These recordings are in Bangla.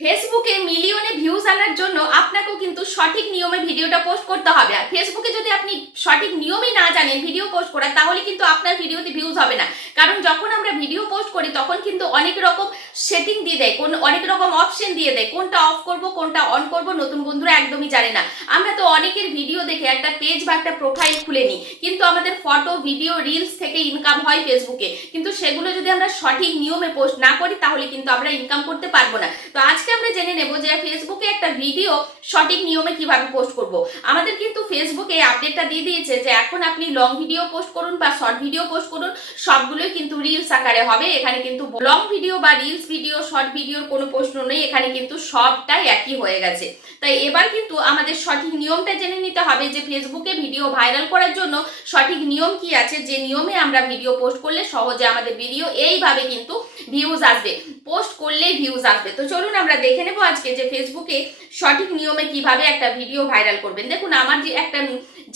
ফেসবুকে মিলিয়নে ভিউজ আনার জন্য আপনাকেও কিন্তু সঠিক নিয়মে ভিডিওটা পোস্ট করতে হবে। আর ফেসবুকে যদি আপনি সঠিক নিয়মই না জানেন ভিডিও পোস্ট করার, তাহলে কিন্তু আপনার ভিডিওতে ভিউজ হবে না। কারণ যখন আমরা ভিডিও পোস্ট করি তখন কিন্তু অনেক রকম সেটিং দিয়ে দেয়, অনেক রকম অপশন দিয়ে দেয়, কোনটা অফ করব কোনটা অন করব নতুন বন্ধুরা একদমই জানে না। আমরা তো অনেকের ভিডিও দেখে একটা পেজ বা একটা প্রোফাইল খুলে নিই, কিন্তু আমাদের ফটো ভিডিও রিলস থেকে ইনকাম হয় ফেসবুকে, কিন্তু সেগুলো যদি আমরা সঠিক নিয়মে পোস্ট না করি তাহলে কিন্তু আমরা ইনকাম করতে পারবো না। তো আজকে আমরা জেনে নেব যে ফেসবুকে একটা ভিডিও সঠিক নিয়মে কিভাবে পোস্ট করব। আমাদের কিন্তু ফেসবুকে আপডেটটা দিয়ে দিয়েছে যে এখন আপনি লং ভিডিও পোস্ট করুন বা শর্ট ভিডিও পোস্ট করুন, সবগুলোই কিন্তু রিলস আকারে হবে। এখানে কিন্তু লং ভিডিও বা রিলস ভিডিও শর্ট ভিডিওর কোনো প্রশ্ন নেই, এখানে কিন্তু সবটাই একই হয়ে গেছে। তাই এবার কিন্তু আমাদের সঠিক নিয়মটা জেনে নিতে হবে যে ফেসবুকে ভিডিও ভাইরাল করার জন্য সঠিক নিয়ম কি আছে, যে নিয়মে আমরা ভিডিও পোস্ট করলে সহজে আমাদের ভিডিও এইভাবে কিন্তু ভিউজ আসবে, পোস্ট করলেই ভিউজ আসবে। তো চলুন আমরা দেখে নেবো আজকে যে ফেসবুকে সঠিক নিয়মে কিভাবে একটা ভিডিও ভাইরাল করবেন। দেখুন আমার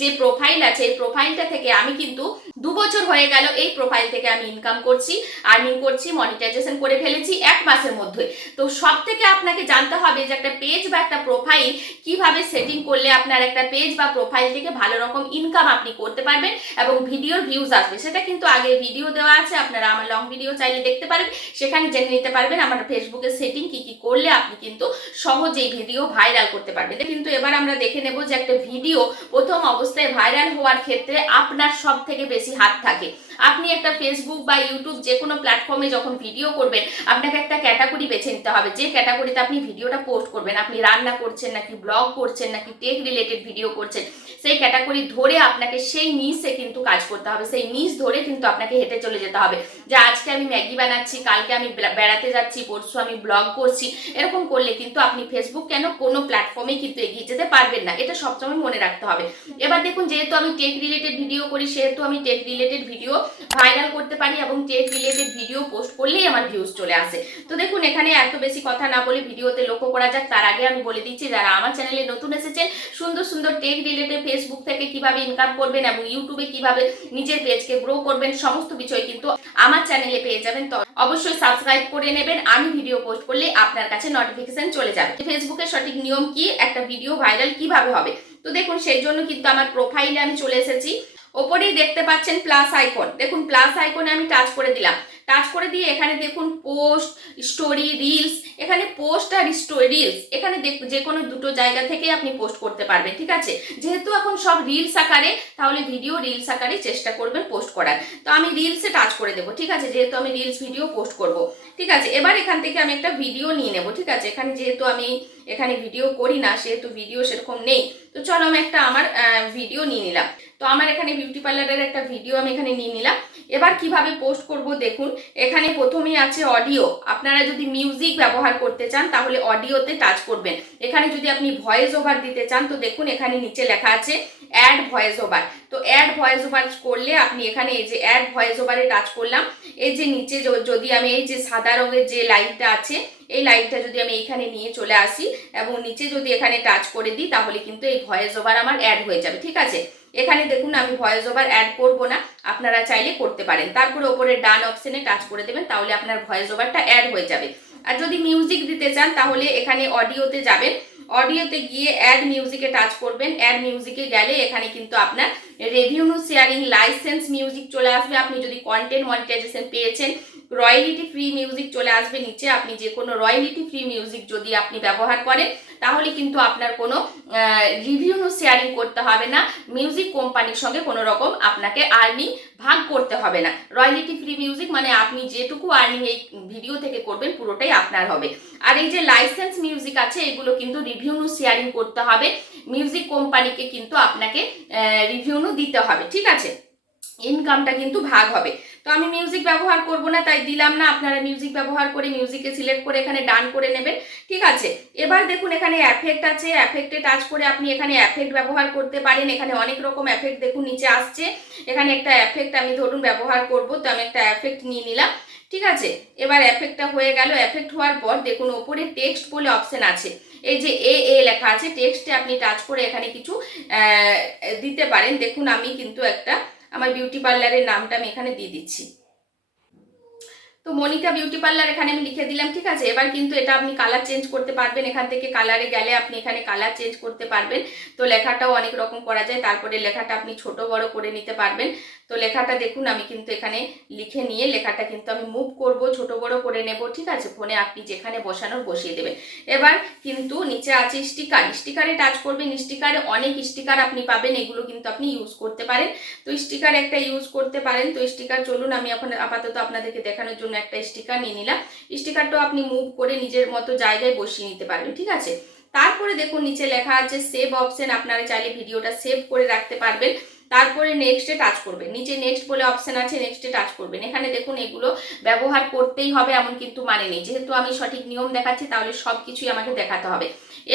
যে প্রোফাইল আছে, এই প্রোফাইলটা থেকে আমি কিন্তু 2 বছর হয়ে গেল এই প্রোফাইল থেকে আমি ইনকাম করছি, আর্নিং করছি, মনিটাইজেশন করে ফেলেছি 1 মাসের মধ্যে। তো সব থেকে আপনাকে জানতে হবে যে একটা পেজ বা একটা প্রোফাইল কিভাবে সেটিং করলে আপনার একটা পেজ বা প্রোফাইল থেকে ভালো রকম ইনকাম আপনি করতে পারবেন এবং ভিডিওর ভিউজ আসবে। সেটা কিন্তু আগে ভিডিও দেওয়া আছে, আপনারা আমার লং ভিডিও চাইলে দেখতে পারেন, সেখানে জেনে নিতে পারবেন আমার ফেসবুকের সেটিং কি কি করলে আপনি কিন্তু সহজেই ভিডিও ভাইরাল করতে পারবেন। কিন্তু এবার আমরা দেখে নেব যে একটা ভিডিও প্রথম অবস্থায় ভাইরাল হওয়ার ক্ষেত্রে আপনার সব থেকে বেশি হাত থাকে। আপনি একটা ফেসবুক বা ইউটিউব যে কোনো প্ল্যাটফর্মে যখন ভিডিও করবেন, আপনাকে একটা ক্যাটাগরি বেছে নিতে হবে, যে ক্যাটাগরিতে আপনি ভিডিওটা পোস্ট করবেন। আপনি রান্না করছেন নাকি ব্লগ করছেন নাকি টেক রিলেটেড ভিডিও করছেন, সেই ক্যাটাগরি ধরে আপনাকে সেই নিচে কিন্তু কাজ করতে হবে, সেই নিচ ধরে কিন্তু আপনাকে হেঁটে চলে যেতে হবে। যে আজকে আমি ম্যাগি বানাচ্ছি, কালকে আমি বেড়াতে যাচ্ছি, পরশু আমি ব্লগ করছি। এরকম করলে কিন্তু আপনি ফেসবুক কেন কোনো প্ল্যাটফর্মে কিন্তু এগিয়ে যেতে পারবেন না, এটা সবসময় মনে রাখতে হবে। এবার দেখুন, যেহেতু আমি টেক রিলেটেড ভিডিও করি সেহেতু আমি টেক রিলেটেড ভিডিও ভাইরাল করতে পারি এবং টেক রিলেটেড ভিডিও পোস্ট করলেই আমার ভিউজ চলে আসে। তো দেখুন, এখানে এত বেশি কথা না বলে ভিডিওতে লক্ষ্য করা যাক। তার আগে আমি বলে দিচ্ছি, যারা আমার চ্যানেলে নতুন এসেছেন, সুন্দর সুন্দর টেক রিলেটেড ফেসবুক থেকে কিভাবে ইনকাম করবেন এবং ইউটিউবে কিভাবে নিজের পেজকে গ্রো করবেন, সমস্ত বিষয় কিন্তু আমার চ্যানেলে পেয়ে যাবেন। তো অবশ্যই সাবস্ক্রাইব করে নেবেন, আমি ভিডিও পোস্ট করলে আপনার কাছে নোটিফিকেশন চলে যাবে। ফেসবুকের সঠিক নিয়ম কি, একটা ভিডিও ভাইরাল কিভাবে হবে। তো দেখুন, সেই জন্য কিন্তু আমার প্রোফাইলে আমি চলে এসেছি। ওপরেই দেখতে পাচ্ছেন প্লাস আইকন, দেখুন প্লাস আইকনে আমি টাচ করে দিলাম। টাচ করে দিয়ে এখানে দেখুন পোস্ট, স্টোরি, রিলস। এখানে পোস্ট আর রিলস, এখানে যে কোনো দুটো জায়গা থেকে আপনি পোস্ট করতে পারবেন, ঠিক আছে। যেহেতু এখন সব রিলস আকারে, তাহলে ভিডিও রিলস আকারে চেষ্টা করবেন পোস্ট করার। তো আমি রিলসে টাচ করে দেবো, ঠিক আছে, যেহেতু আমি রিলস ভিডিও পোস্ট করব। ঠিক আছে, এবার এখান থেকে আমি একটা ভিডিও নিয়ে নেব, ঠিক আছে। যেহেতু আমি এখানে ভিডিও করি না, সেহেতু ভিডিও সেরকম নেই। তো চলো আমি একটা আমার ভিডিও নিয়ে নিলাম। তো আমার এখানে বিউটি পার্লারের একটা ভিডিও আমি এখানে নিয়ে নিলাম। এবার কিভাবে পোস্ট করব দেখুন, এখানে প্রথমেই আছে অডিও। আপনারা যদি মিউজিক ব্যবহার করতে চান তাহলে অডিওতে টাচ করবেন। এখানে যদি আপনি ভয়েস ওভার দিতে চান, তো দেখুন এখানে নিচে লেখা আছে অ্যাড ভয়েস ওভার। তো অ্যাড ভয়েস ওভার করলে আপনি এখানে এই যে অ্যাড ভয়েস ওভারে টাচ করলাম। এই যে নিচে যদি আমি এই যে সাদা রঙের যে লাইনটা আছে, এই লাইনটা যদি আমি এখানে নিয়ে চলে আসি এবং নিচে যদি এখানে টাচ করে দিই, তাহলে কিন্তু এই ভয়েস ওভার আমার অ্যাড হয়ে যাবে, ঠিক আছে। এখানে দেখুন আমি ভয়েস ওভার অ্যাড করব না, আপনারা চাইলে করতে পারেন। তারপরে ওপরে ডান অপশনে টাচ করে দেবেন, তাহলে আপনার ভয়েস ওভারটা অ্যাড হয়ে যাবে। আর যদি মিউজিক দিতে চান তাহলে এখানে অডিওতে যাবেন, অডিওতে গিয়ে অ্যাড মিউজিকে টাচ করবেন। অ্যাড মিউজিকে গেলে এখানে কিন্তু আপনার রেভিনিউ শেয়ারিং লাইসেন্স মিউজিক চলে আসবে। আপনি যদি কন্টেন্ট মনিটাইজেশন পেয়েছেন, রয়্যালিটি ফ্রি মিউজিক চলে আসবে নিচে। আপনি যে কোনো রয়্যালিটি ফ্রি মিউজিক যদি আপনি ব্যবহার করেন, তাহলে কিন্তু আপনার কোনো রিভিউ শেয়ারিং করতে হবে না, মিউজিক কোম্পানির সঙ্গে কোনো রকম আপনাকে আর্নিং ভাগ করতে হবে না। রয়্যালিটি ফ্রি মিউজিক মানে আপনি যেটুকু আর্নিং এই ভিডিও থেকে করবেন পুরোটাই আপনার হবে। আর এই যে লাইসেন্স মিউজিক আছে, এগুলো কিন্তু রিভিউ শেয়ারিং করতে হবে, মিউজিক কোম্পানিকে কিন্তু আপনাকে রিভিউ দিতে হবে, ঠিক আছে। ইনকামটা কিন্তু ভাগ হবে। তো আমি মিউজিক ব্যবহার করব না, তাই দিলাম না। আপনারা মিউজিক ব্যবহার করে মিউজিকে সিলেক্ট করে এখানে ডান করে নেবেন, ঠিক আছে। এবার দেখুন এখানে এফেক্ট আছে, এফেক্টে টাচ করে আপনি এখানে এফেক্ট ব্যবহার করতে পারেন। এখানে অনেক রকম এফেক্ট দেখুন নিচে আসছে। এখানে একটা এফেক্ট আমি ধরুন ব্যবহার করব, তো আমি একটা এফেক্ট নিয়ে নিলাম, ঠিক আছে। এবার এফেক্টটা হয়ে গেল। এফেক্ট হওয়ার পর দেখুন ওপরে টেক্সট বলে অপশন আছে, এই যে এ লেখা আছে, টেক্সটে আপনি টাচ করে এখানে কিছু দিতে পারেন। দেখুন আমি কিন্তু একটা আমার বিউটি পার্লারের নামটা আমি এখানে দিয়ে দিচ্ছি। তো মনিকা বিউটি পার্লার এখানে আমি লিখে দিলাম, ঠিক আছে। এবার কিন্তু এটা আপনি কালার চেঞ্জ করতে পারবেন, এখান থেকে কালারে গেলে আপনি এখানে কালার চেঞ্জ করতে পারবেন। তো লেখাটাও অনেক রকম করা যায়, তারপরে লেখাটা আপনি ছোট বড় করে নিতে পারবেন। তো লেখাটা দেখুন আমি কিন্তু এখানে লিখে নিয়ে লেখাটা কিন্তু আমি মুভ করব, ছোট বড় করে নেব, ঠিক আছে। ফোনে আপনি যেখানে বসানোর বসিয়ে দেবেন। এবার কিন্তু নিচে আছে স্টিকার, স্টিকারে টাচ করবেন। স্টিকারে অনেক স্টিকার আপনি পাবেন, এগুলো কিন্তু আপনি ইউজ করতে পারেন। তো স্টিকার একটা ইউজ করতে পারেন। তো স্টিকার চলুন আমি এখন আপাতত আপনাদেরকে দেখানোর জন্য একটা স্টিকার নিয়ে নিলাম। স্টিকারটাও আপনি মুভ করে নিজের মতো জায়গায় বসিয়ে নিতে পারবেন, ঠিক আছে। তারপরে দেখুন নিচে লেখা আছে সেভ অপশন, আপনারা চাইলে ভিডিওটা সেভ করে রাখতে পারবেন। তারপরে নেক্সটে টাচ করবেন, নিচে নেক্সট বলে অপশন আছে, নেক্সটে টাচ করবেন। এখানে দেখুন এগুলো ব্যবহার করতেই হবে এমন কিন্তু মানে নেই, যেহেতু আমি সঠিক নিয়ম দেখাচ্ছি তাহলে সব কিছুই আমাকে দেখাতে হবে।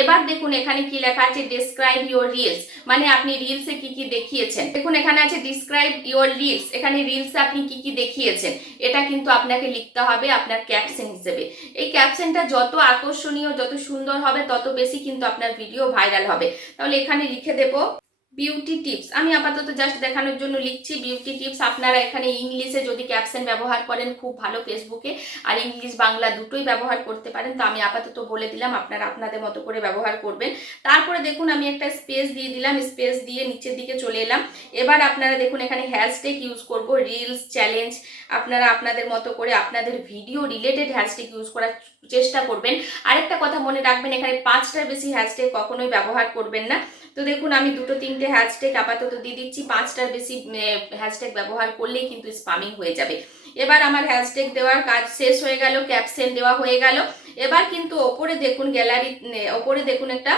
এবার দেখুন এখানে কি লেখা আছে, ডিসক্রাইব ইউর রিলস, মানে আপনি রিলসে কি কি দেখিয়েছেন। দেখুন এখানে আছে ডিসক্রাইব ইউর রিলস, এখানে রিলসে আপনি কি কি দেখিয়েছেন এটা কিন্তু আপনাকে লিখতে হবে আপনার ক্যাপশন হিসেবে। এই ক্যাপশনটা যত আকর্ষণীয় যত সুন্দর হবে তত বেশি কিন্তু আপনার ভিডিও ভাইরাল হবে। তাহলে এখানে লিখে দেবো বিউটি টিপস, আমি আপাতত জাস্ট দেখানোর জন্য লিখছি বিউটি টিপস। আপনারা এখানে ইংলিশে যদি ক্যাপশন ব্যবহার করেন খুব ভালো, ফেসবুকে আর ইংলিশ বাংলা দুটোই ব্যবহার করতে পারেন। তো আমি আপাতত বলে দিলাম, আপনারা আপনাদের মতো করে ব্যবহার করবেন। তারপরে দেখুন আমি একটা স্পেস দিয়ে দিলাম, স্পেস দিয়ে নিচের দিকে চলে এলাম। এবার আপনারা দেখুন এখানে হ্যাশট্যাগ ইউজ করব, রিলস চ্যালেঞ্জ। আপনারা আপনাদের মতো করে আপনাদের ভিডিও রিলেটেড হ্যাশট্যাগ ইউজ করার চেষ্টা করবেন। আরেকটা কথা মনে রাখবেন, এখানে 5টার বেশি হ্যাশট্যাগ কখনোই ব্যবহার করবেন না। তো দেখুন আমি 2-3টে হ্যাশট্যাগ আপাতত দিয়ে দিচ্ছি, 5টার বেশি হ্যাশট্যাগ ব্যবহার করলেই কিন্তু স্পামিং হয়ে যাবে। এবার আমার হ্যাশট্যাগ দেওয়ার কাজ শেষ হয়ে গেল, ক্যাপশন দেওয়া হয়ে গেল। এবার কিন্তু ওপরে দেখুন গ্যালারি, ওপরে দেখুন একটা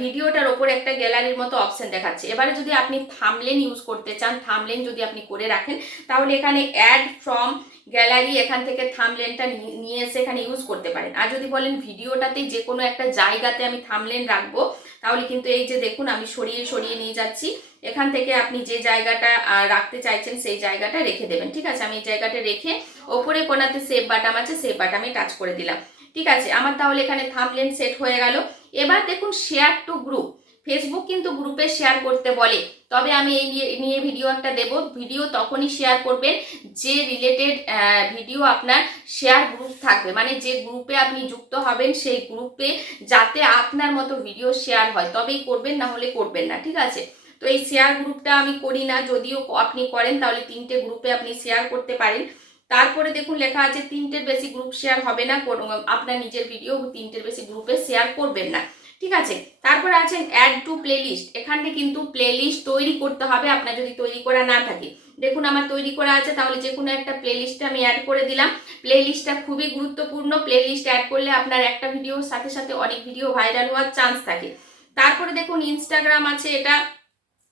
ভিডিওটার ওপরে একটা গ্যালারির মতো অপশন দেখাচ্ছে। এবারে যদি আপনি থাম্বনেল ইউজ করতে চান, থাম্বনেল যদি আপনি করে রাখেন তাহলে এখানে অ্যাড ফ্রম গ্যালারি, এখান থেকে থাম্বনেলটা নিয়ে এসে এখানে ইউজ করতে পারেন। আর যদি বলেন ভিডিওটাতে যে কোনো একটা জায়গাতে আমি থাম্বনেল রাখবো, তাহলে কিন্তু এই যে দেখুন আমি সরিয়ে সরিয়ে নিয়ে যাচ্ছি, এখান থেকে আপনি যে জায়গাটা রাখতে চাইছেন সেই জায়গাটা রেখে দেবেন, ঠিক আছে। আমি এই জায়গাটা রেখে ওপরে কোনাতে সেভ বাটন আছে, সেভ বাটনে টাচ করে দিলাম, ঠিক আছে। আমার তাহলে এখানে থাম্বনেল সেট হয়ে গেল। এবার দেখুন শেয়ার টু গ্রুপ, ফেসবুক কিন্তু গ্রুপে শেয়ার করতে বলে, তবে আমি এই নিয়ে ভিডিও একটা দেব। ভিডিও তখনই শেয়ার করবেন যে রিলেটেড ভিডিও আপনার শেয়ার গ্রুপ থাকবে, মানে যে গ্রুপে আপনি যুক্ত হবেন সেই গ্রুপে যাতে আপনার মতো ভিডিও শেয়ার হয় তবেই করবেন, না হলে করবেন না, ঠিক আছে। তো এই শেয়ার গ্রুপটা আমি করি না, যদিও আপনি করেন তাহলে 3টে গ্রুপে আপনি শেয়ার করতে পারেন। তারপরে দেখুন লেখা আছে 3টের বেশি গ্রুপ শেয়ার হবে না, আপনার নিজের ভিডিও 3টের বেশি গ্রুপে শেয়ার করবেন না, ঠিক আছে। তারপরে আছেন অ্যাড টু প্লেলিস্ট, এখানে কিন্তু প্লেলিস্ট তৈরি করতে হবে আপনার যদি তৈরি করা না থাকে। দেখুন আমার তৈরি করা আছে, তাহলে যে কোনো একটা প্লেলিস্টে আমি অ্যাড করে দিলাম। প্লেলিস্টটা খুবই গুরুত্বপূর্ণ, প্লেলিস্ট অ্যাড করলে আপনার একটা ভিডিওর সাথে সাথে অনেক ভিডিও ভাইরাল হওয়ার চান্স থাকে। তারপরে দেখুন ইনস্টাগ্রাম আছে, এটা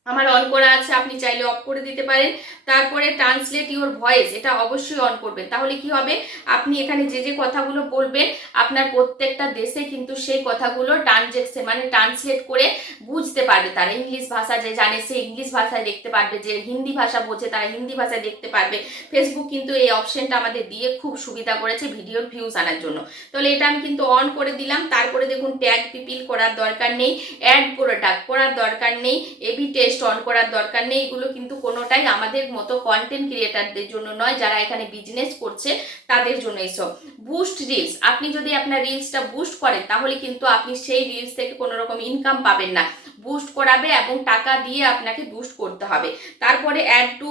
আমার অন করা আছে, আপনি চাইলে অফ করে দিতে পারেন। তারপরে ট্রান্সলেট ইউর ভয়েস, এটা অবশ্যই অন করবেন, তাহলে কি হবে আপনি এখানে যে যে কথাগুলো বলবেন আপনার প্রত্যেকটা দেশে কিন্তু সেই কথাগুলো ট্রানজেকশন মানে ট্রান্সলেট করে বুঝতে পারবে তারা। ইংলিশ ভাষা যে জানে সে ইংলিশ ভাষায় দেখতে পারবে, যে হিন্দি ভাষা বোঝে তারা হিন্দি ভাষায় দেখতে পারবে। ফেসবুক কিন্তু এই অপশনটা আমাদের দিয়ে খুব সুবিধা করেছে ভিডিওর ভিউজ আনার জন্য, তাহলে এটা আমি কিন্তু অন করে দিলাম। তারপরে দেখুন ট্যাগ পিপিল করার দরকার নেই, অ্যাড প্রোডাক্ট করার দরকার নেই, এবি টেস্ট অন করার দরকার নেই। এগুলো কিন্তু কোনোটাই আমাদের মতো কন্টেন্ট ক্রিয়েটারদের জন্য নয়, যারা এখানে বিজনেস করছে তাদের জন্য এইসব। বুস্ট রিলস, আপনি যদি আপনার রিলসটা বুস্ট করেন তাহলে কিন্তু আপনি সেই রিলস থেকে কোনো রকম ইনকাম পাবেন না, বুস্ট করাবে এবং টাকা দিয়ে আপনাকে বুস্ট করতে হবে। তারপরে অ্যাড টু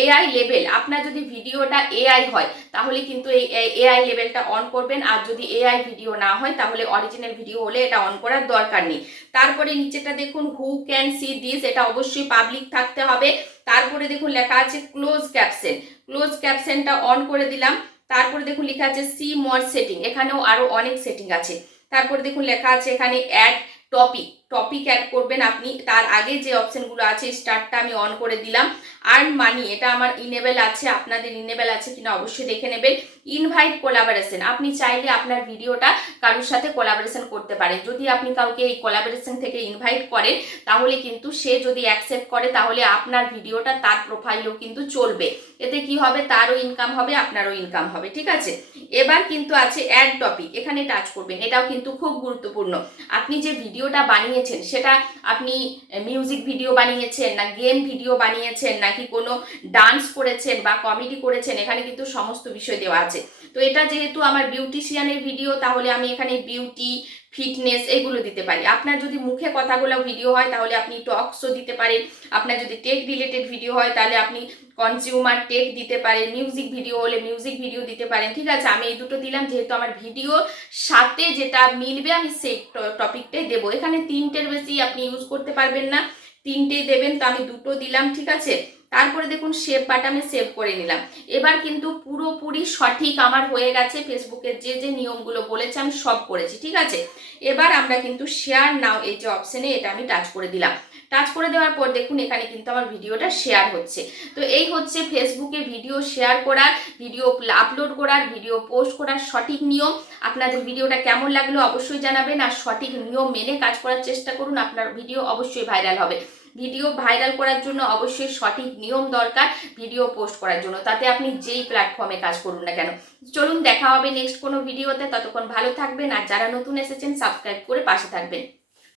এআই লেভেল, আপনার যদি ভিডিওটা এআই হয় তাহলে কিন্তু এই এআই লেভেলটা অন করবেন, আর যদি এআই ভিডিও না হয় তাহলে অরিজিনাল ভিডিও হলে এটা অন করার দরকার নেই। তারপরে নিচেটা দেখুন হু ক্যান সি দিস, এটা অবশ্যই পাবলিক থাকতে হবে। তারপরে দেখুন লেখা আছে ক্লোজ ক্যাপশন, ক্লোজ ক্যাপশনটা অন করে দিলাম। তারপরে দেখুন লেখা আছে সি মোর সেটিং, এখানেও আরো অনেক সেটিং আছে। তারপরে দেখুন লেখা আছে এখানে অ্যাড টপিক, টপিক অ্যাড করবেন আপনি। তার আগে যে অপশনগুলো আছে স্টার্টটা আমি অন করে দিলাম। আর্ন মানি, এটা আমার ইনেবল আছে, আপনাদের ইনেবল আছে কিনা অবশ্যই দেখে নেবেন। ইনভাইট কোলাবোরেশন, আপনি চাইলে আপনার ভিডিওটা কারোর সাথে কোলাবোরেশন করতে পারেন। যদি আপনি কাউকে এই কোলাবোরেশন থেকে ইনভাইট করেন তাহলে কিন্তু সে যদি অ্যাকসেপ্ট করে তাহলে আপনার ভিডিওটা তার প্রোফাইলেও কিন্তু চলবে, এতে কি হবে তারও ইনকাম হবে আপনারও ইনকাম হবে, ঠিক আছে। এবার কিন্তু আছে অ্যাড টপিক, এখানে টাচ করবেন, এটাও কিন্তু খুব গুরুত্বপূর্ণ। আপনি যে ভিডিওটা বানিয়ে বানিয়েছেন, সেটা আপনি মিউজিক ভিডিও বানিয়েছেন না গেম ভিডিও বানিয়েছেন নাকি কোনো ডান্স করেছেন বা কমেডি করেছেন, এখানে কিন্তু সমস্ত বিষয় দেওয়া আছে। তো এটা যেহেতু আমার বিউটিশিয়ানের ভিডিও, তাহলে আমি এখানে বিউটি, ফিটনেস এগুলো দিতে পারি। আপনার যদি মুখে কথাগুলো ভিডিও হয় তাহলে আপনি টকশো দিতে পারেন। আপনার যদি টেক রিলেটেড ভিডিও হয় তাহলে আপনি কনজিউমার টেক দিতে পারেন। মিউজিক ভিডিও হলে মিউজিক ভিডিও দিতে পারেন। ঠিক আছে, আমি এই দুটো দিলাম, যেহেতু আমার ভিডিওর সাথে যেটা মিলবে আমি সেই টপিকটাই দেবো। এখানে তিনটের বেশি আপনি ইউজ করতে পারবেন না, তিনটেই দেবেন, তো আমি দুটো দিলাম। ঠিক আছে, তারপরে দেখুন সেভ বাটনে সেভ করে নিলাম। এবার কিন্তু পুরোপুরি সঠিক আমার হয়ে গেছে। ফেসবুকের যে যে নিয়মগুলো বলেছে আমি সব করেছি। ঠিক আছে, এবার আমরা কিন্তু শেয়ার নাও এই যে অপশনে, এটা আমি টাচ করে দিলাম। টাচ করে দেওয়ার পর দেখুন এখানে কিন্তু আমার ভিডিওটা শেয়ার হচ্ছে। তো এই হচ্ছে ফেসবুকে ভিডিও শেয়ার করার, ভিডিও আপলোড করার, ভিডিও পোস্ট করার সঠিক নিয়ম। আপনাদের ভিডিওটা কেমন লাগলো অবশ্যই জানাবেন, আর সঠিক নিয়ম মেনে কাজ করার চেষ্টা করুন, আপনার ভিডিও অবশ্যই ভাইরাল হবে। ভিডিও ভাইরাল করার জন্য অবশ্যই সঠিক নিয়ম দরকার ভিডিও পোস্ট করার জন্য, তাতে আপনি যেই প্ল্যাটফর্মে কাজ করুন না কেন। চলুন দেখা হবে নেক্সট কোনো ভিডিওতে, ততক্ষণ ভালো থাকবেন, আর যারা নতুন এসেছেন সাবস্ক্রাইব করে পাশে থাকবেন।